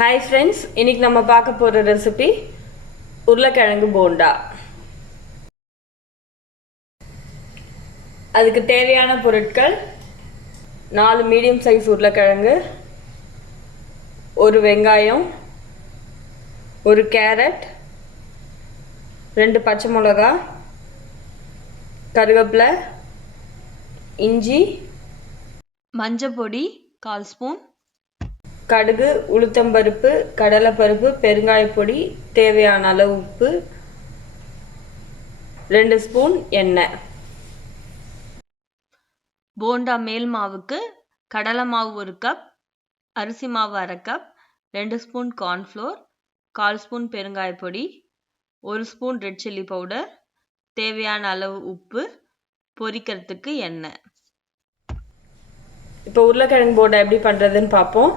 Hi friends, இன்னைக்கு நம்ம பார்க்க போற ரெசிபி உருளைக்கிழங்கு போண்டா. அதுக்கு தேவையான பொருட்கள் 4 மீடியம் சைஸ் உருளைக்கிழங்கு, ஒரு வெங்காயம், ஒரு கேரட், 2 பச்சை மிளகாய், கருவேப்பிலை, இஞ்சி, மஞ்சள் பொடி 1/4 ஸ்பூன், கடுகு, உளுத்தம்பருப்பு, கடலைப்பருப்பு, பெருங்காயப்பொடி, தேவையான அளவு உப்பு, 2 ஸ்பூன் எண்ணெய். போண்டா மேல் மாவுக்கு கடலை மாவு 1 கப், அரிசி மாவு 1/2 கப், 2 ஸ்பூன் கார்ன்ஃப்ளோர், 1/4 ஸ்பூன் பெருங்காயப்பொடி, 1 ஸ்பூன் ரெட் சில்லி பவுடர், தேவையான அளவு உப்பு, பொரிக்கிறதுக்கு எண்ணெய். இப்போ உருளைக்கிழங்கு போண்டா எப்படி பண்ணுறதுன்னு பார்ப்போம்.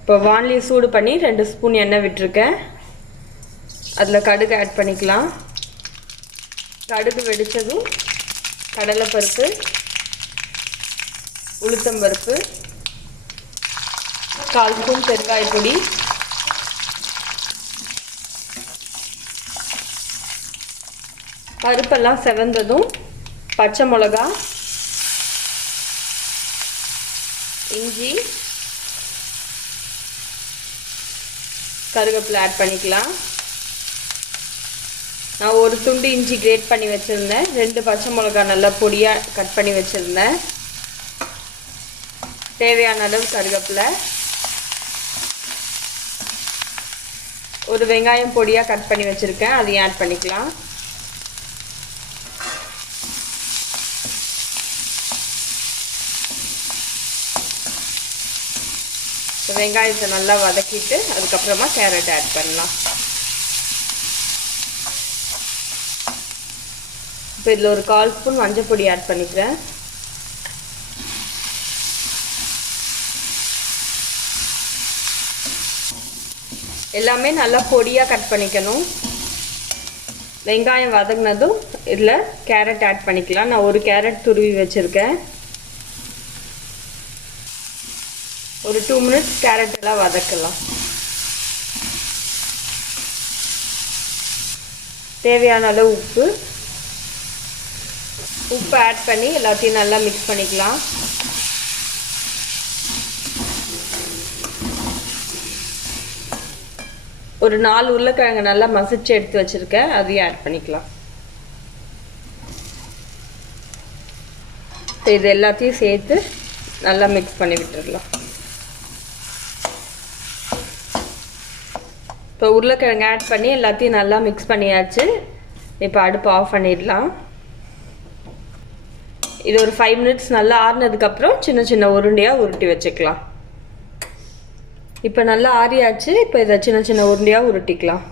இப்போ வானலி சூடு பண்ணி 2 ஸ்பூன் எண்ணெய் விட்டுருக்கேன். அதில் கடுகு ஆட் பண்ணிக்கலாம். கடுகு வெடித்ததும் கடலைப்பருப்பு, உளுத்தம்பருப்பு, 1/4 ஸ்பூன் பெருங்காயப்பொடி, பருப்பெல்லாம் செவந்ததும் பச்சை மிளகா, இஞ்சி, கருவேப்பிலை ஆட் பண்ணிக்கலாம். நான் ஒரு துண்டு இஞ்சி கிரேட் பண்ணி வச்சுருந்தேன். 2 பச்சை மிளகா நல்லா பொடியாக கட் பண்ணி வச்சுருந்தேன். தேவையான அளவு கருவேப்பிலை, ஒரு வெங்காயம் பொடியாக கட் பண்ணி வச்சுருக்கேன், அதையும் ஆட் பண்ணிக்கலாம். வெங்காயத்தை நல்லா வதக்கிட்டு அதுக்கப்புறமா கேரட் ஆட் பண்ணலாம். இப்போ இதில் ஒரு 1/4 ஸ்பூன் மஞ்சள் பொடி ஆட் பண்ணிக்கிறேன். எல்லாமே நல்லா பொடியாக கட் பண்ணிக்கணும். வெங்காயம் வதங்கினதும் இதில் கேரட் ஆட் பண்ணிக்கலாம். நான் ஒரு கேரட் துருவி வச்சுருக்கேன். ஒரு 2 மினிட்ஸ் கேரட் எல்லாம் வதக்கலாம். தேவையான அளவு உப்பு ஆட் பண்ணி எல்லாத்தையும் நல்லா மிக்ஸ் பண்ணிக்கலாம். ஒரு 4 உருளைக்கிழங்கு நல்லா மசிச்சு எடுத்து வச்சிருக்கேன், அதையும் ஆட் பண்ணிக்கலாம். இது எல்லாத்தையும் சேர்த்து நல்லா மிக்ஸ் பண்ணி விட்டுடலாம். இப்போ உருளைக்கிழங்கு ஆட் பண்ணி எல்லாத்தையும் நல்லா மிக்ஸ் பண்ணியாச்சு. இப்போ அடுப்பு ஆஃப் பண்ணிடலாம். இது ஒரு 5 மினிட்ஸ் நல்லா ஆறுனதுக்கப்புறம் சின்ன சின்ன உருண்டையாக உருட்டி வச்சுக்கலாம். இப்போ நல்லா ஆறியாச்சு. இப்போ இதை சின்ன சின்ன உருண்டையாக உருட்டிக்கலாம்.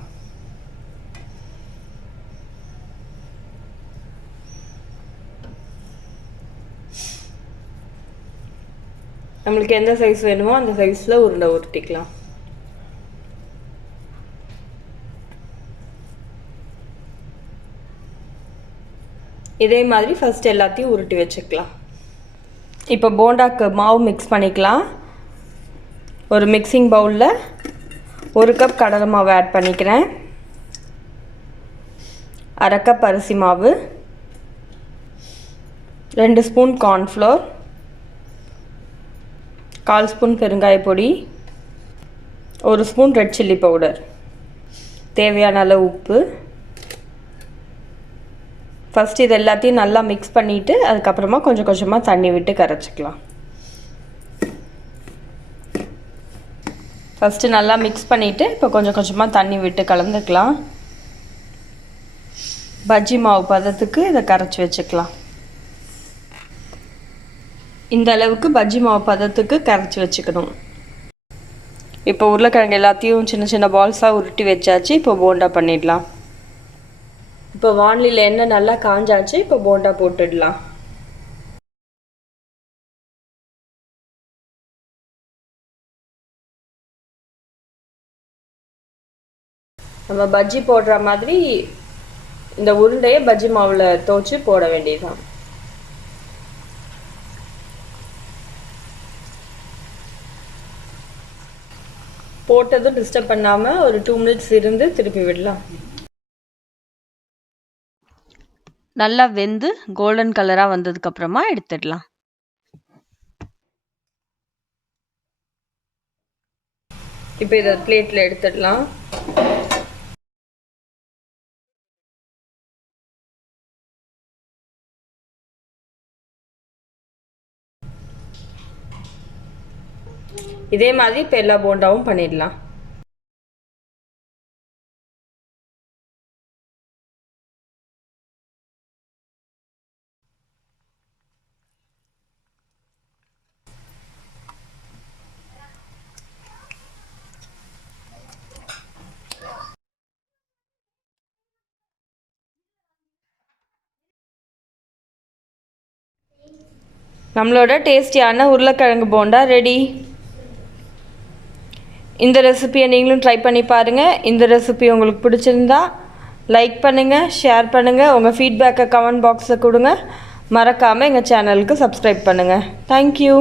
நம்மளுக்கு எந்த சைஸ் வேணுமோ அந்த சைஸில் உருண்டை உருட்டிக்கலாம். இதே மாதிரி ஃபஸ்ட் எல்லாத்தையும் உருட்டி வச்சுக்கலாம். இப்போ போண்டாக்கு மாவு மிக்ஸ் பண்ணிக்கலாம். ஒரு மிக்சிங் பவுலில் 1 கப் கடலை மாவு ஆட் பண்ணிக்கிறேன். 1/2 கப் அரிசி மாவு, 2 ஸ்பூன் கார்ன்ஃப்ளோர், 1/4 ஸ்பூன் பெருங்காயப்பொடி, 1 ஸ்பூன் ரெட் சில்லி பவுடர், தேவையான அளவு உப்பு. ஃபஸ்ட்டு இது எல்லாத்தையும் நல்லா மிக்ஸ் பண்ணிவிட்டு அதுக்கப்புறமா கொஞ்சம் கொஞ்சமாக தண்ணி விட்டு கரைச்சிக்கலாம். ஃபஸ்ட்டு நல்லா மிக்ஸ் பண்ணிவிட்டு இப்போ கொஞ்சம் கொஞ்சமாக தண்ணி விட்டு கலந்துக்கலாம். பஜ்ஜி மாவு பதத்துக்கு இதை கரைச்சி வச்சுக்கலாம். இந்த அளவுக்கு பஜ்ஜி மாவு பதத்துக்கு கரைச்சி வச்சுக்கணும். இப்போ உருளைக்கிழங்கு எல்லாத்தையும் சின்ன சின்ன பால்ஸாக உருட்டி வச்சாச்சு. இப்போ போண்டா பண்ணிடலாம். இப்போ வானலியில் எண்ணெய் நல்லா காஞ்சாச்சு. இப்போ போண்டா போட்டுடலாம். நம்ம பஜ்ஜி போடுற மாதிரி இந்த உருண்டையை பஜ்ஜி மாவில் துவச்சி போட வேண்டியதுதான். போட்டதும் டிஸ்டர்ப் பண்ணாமல் ஒரு 2 மினிட்ஸ் இருந்து திருப்பி விடலாம். நல்லா வெந்து கோல்டன் கலராக வந்ததுக்கப்புறமா எடுத்துடலாம். இப்போ இதை பிளேட்டில் எடுத்துடலாம். இதே மாதிரி இப்போ எல்லா போண்டாவும் பண்ணிடலாம். நம்மளோட டேஸ்டியான உருளைக்கிழங்கு போண்டா ரெடி. இந்த ரெசிபியை நீங்களும் ட்ரை பண்ணி பாருங்கள். இந்த ரெசிபி உங்களுக்கு பிடிச்சிருந்தா லைக் பண்ணுங்கள், ஷேர் பண்ணுங்கள், உங்கள் ஃபீட்பேக்கை கமெண்ட் பாக்ஸில் கொடுங்க. மறக்காமல் எங்கள் சேனலுக்கு சப்ஸ்கிரைப் பண்ணுங்கள். தேங்க்யூ.